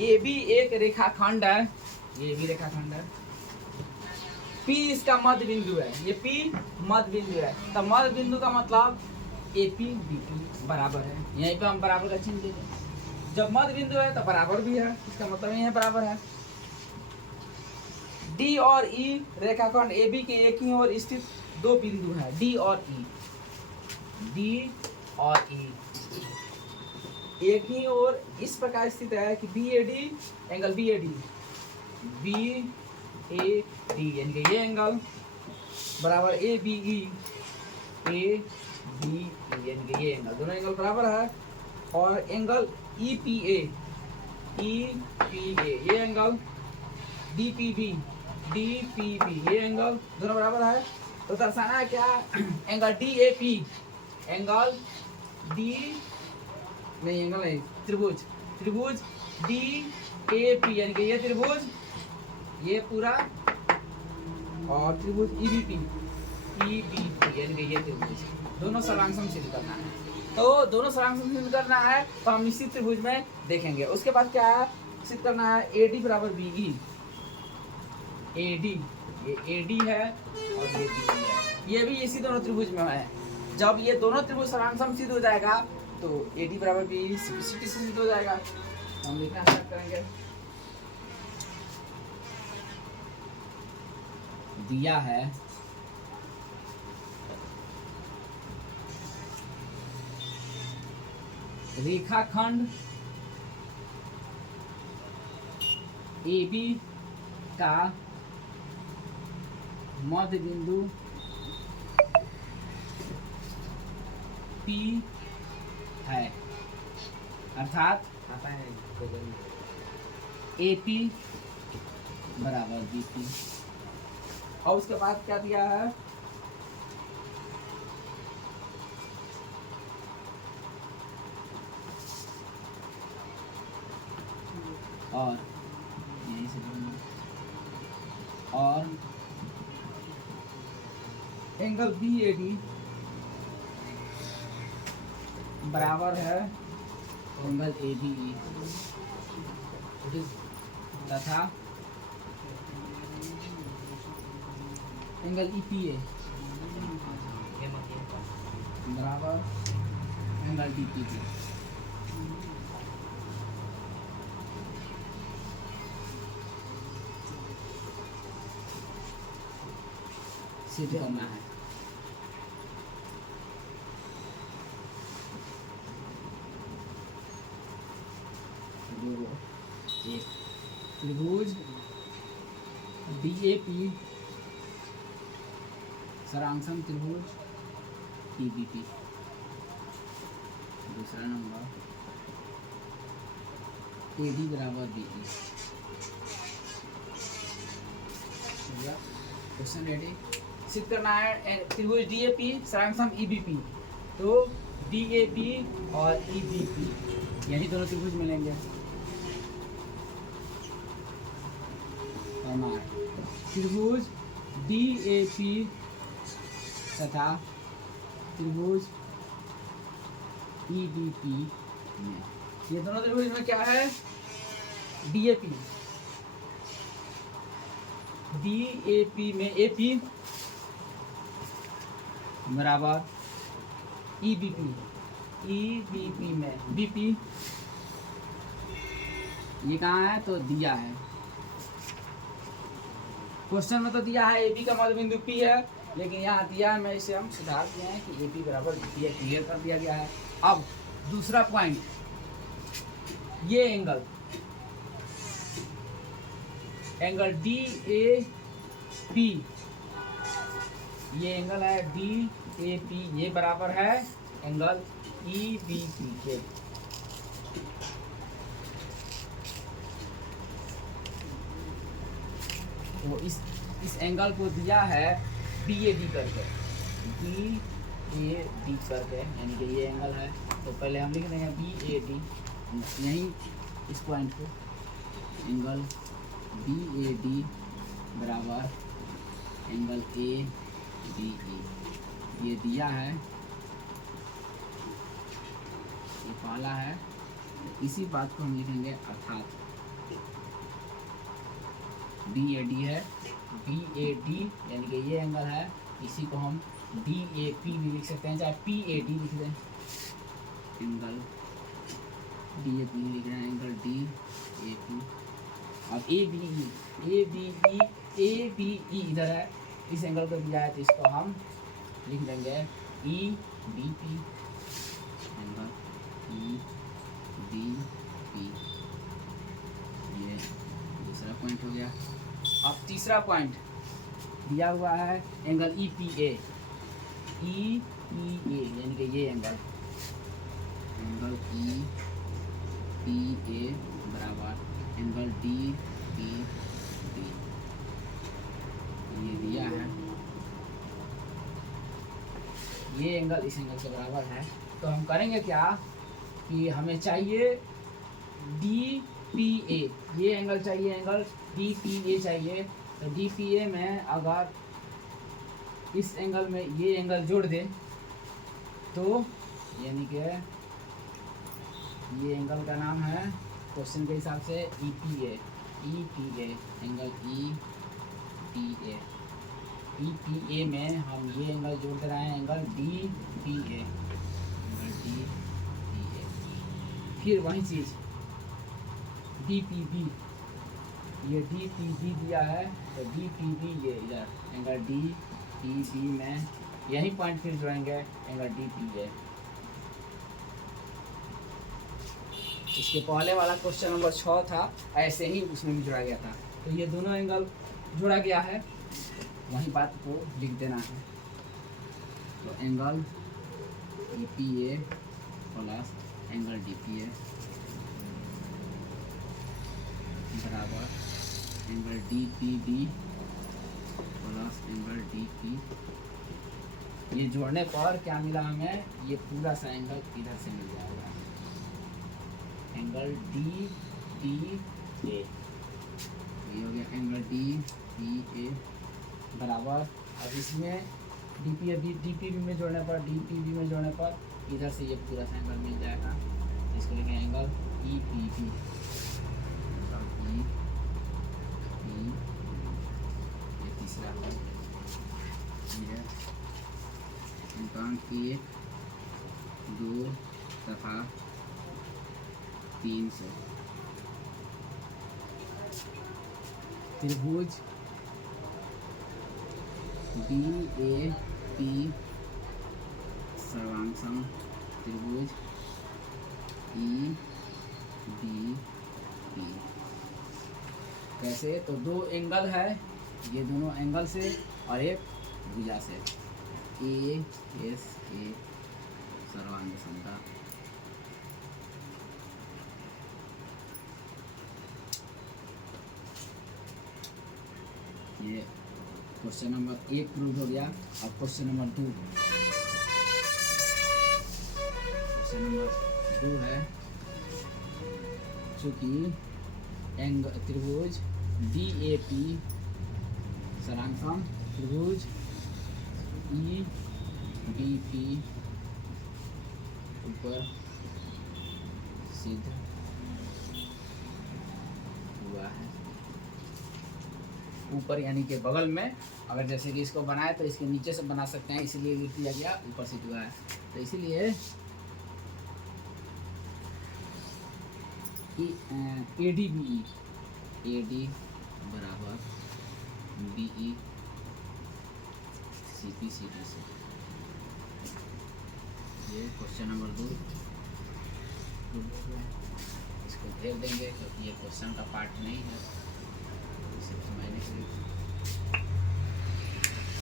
A B एक रेखाखंड है, ये भी रेखाखंड है। P इसका मध्य बिंदु है, ये P मध्य बिंदु है। तो मध्य बिंदु का मतलब AP BP बराबर है। यहीं पे हम बराबर का चिन्ह देते। जब मध्य बिंदु है तो बराबर भी है, इसका मतलब यही बराबर है। D और E रेखाखंड AB के एक ही ओर स्थित दो बिंदु है, D और E। D और E एक ही ओर इस प्रकार स्थित है कि BAD एंगल BAD यानी कि ये एंगल बराबर ABE यानी कि ये एंगल, दोनों एंगल बराबर है। और एंगल EPA ये एंगल DPB ये एंगल दोनों बराबर है। तो दर्शाना है क्या, एंगल DAP एंगल त्रिभुज DAP यानी कि ये त्रिभुज ये पूरा, और त्रिभुज EBP यानी कि ये त्रिभुज, दोनों सर्वांग सिद्ध करना है। तो दोनों सर्वांग सिद्ध करना है तो हम निश्चित त्रिभुज में देखेंगे। उसके बाद क्या है, सिद्ध करना है AD बराबर BE। AD ये AD है और ये BE है, ये भी इसी दोनों त्रिभुज में है। जब ये दोनों त्रिभुज सर्वांग सिद्ध हो जाएगा तो AD बराबर BE सिद्ध हो जाएगा। हम लिखना स्टार्ट करेंगे। दिया है रेखाखंड AB का मध्य बिंदु P है, अर्थात AP बराबर BP। और उसके बाद क्या दिया है, और यहीं से और एंगल BAD बराबर है एंगल ABE तथा एंगल EPA बराबर एंगल DPB। सिद्ध करना है। एक त्रिभुज DAP सर्वांग त्रिभुज EBP। दूसरा नंबर AD बराबर BE। Question ready. सिद्ध करना है त्रिभुज DAP सर्वांग EBP। तो DAP और EBP यही दोनों त्रिभुज मिलेंगे। त्रिभुज DAP तथा त्रिभुज EBP में, ये दोनों त्रिभुज में क्या है, DAP में AP बराबर EBP में BP। ये कहाँ है, तो दिया है क्वेश्चन में, तो दिया है AB का मध्य बिंदु P है, लेकिन यहाँ दिया है, मैं इसे हम सुधार दिए हैं कि AB बराबर BP है, क्लियर कर दिया गया है। अब दूसरा पॉइंट, ये एंगल DAP, ये एंगल है DAP, ये बराबर है एंगल EBP के। तो इस एंगल को दिया है BAD करके, यानी कि ये एंगल है। तो पहले हम लिख देंगे BAD, यहीं इस पॉइंट को, एंगल BAD बराबर एंगल ABE, ये दिया है, ये पहला है। इसी बात को हम लिखेंगे अर्थात BAD है, BAD यानी कि ये एंगल है, इसी को हम DAP भी लिख सकते हैं, चाहे PAD लिख दें, एंगल DAP लिख रहे हैं, एंगल DAP। अब ABE इधर है, इस एंगल को दिया है तो इसको हम लिख देंगे EBP, एंगल EBP। ये दूसरा पॉइंट हो गया। अब तीसरा पॉइंट दिया हुआ है एंगल EPA यानी कि ये एंगल EPA बराबर एंगल DPB ये दिया है, ये एंगल इस एंगल के बराबर है। तो हम करेंगे क्या कि हमें चाहिए DPA, ये एंगल चाहिए, एंगल DPA चाहिए। तो DPA में अगर इस एंगल में ये एंगल जोड़ दे तो यानी कि ये एंगल का नाम है क्वेश्चन के हिसाब से EPA एंगल EPA में हम ये एंगल जोड़ दे रहे हैं, एंगल DPA। फिर वही चीज़ DPB, ये DPB दिया है तो DPB ये इधर एंगल DPB में यही पॉइंट फिर जोड़ेंगे एंगल DPA। इसके पहले वाला क्वेश्चन नंबर 6 था, ऐसे ही उसमें भी जोड़ा गया था। तो ये दोनों एंगल जोड़ा गया है, वही बात को लिख देना है। तो angle EPA plus angle DPA बराबर angle DPB plus angle DP। ये जोड़ने पर क्या मिला हमें, ये पूरा सा एंगल इधर से मिल जाएगा, एंगल DPA। ये हो गया एंगल DPA बराबर। अब इसमें DPB में जोड़ने पर इधर से ये पूरा सा एंगल मिल जाएगा, इसको लिखेंगे एंगल EPB। ये तीसरा है, अंकांक 1, 2 तथा 3 से त्रिभुज DAP सर्वांगसम त्रिभुज EDP। कैसे, तो दो एंगल है, ये दोनों एंगल से और एक भुजा से, ASA सर्वांग समता। ये क्वेश्चन नंबर 1 प्रूव हो गया। अब क्वेश्चन नंबर 2, क्वेश्चन नंबर 2 है चूँकि त्रिभुज DAP सर्वांगसम त्रिभुज EDP ऊपर सिद्ध हुआ है। ऊपर यानी कि बगल में, अगर जैसे कि इसको बनाए तो इसके नीचे से बना सकते हैं, इसलिए लिख दिया गया ऊपर सिद्ध हुआ है। तो इसीलिए ADBE AD बराबर BE CP CD से। ये क्वेश्चन नंबर 2 इसको भेज देंगे क्योंकि ये क्वेश्चन का पार्ट नहीं है, सिर्फ मैंने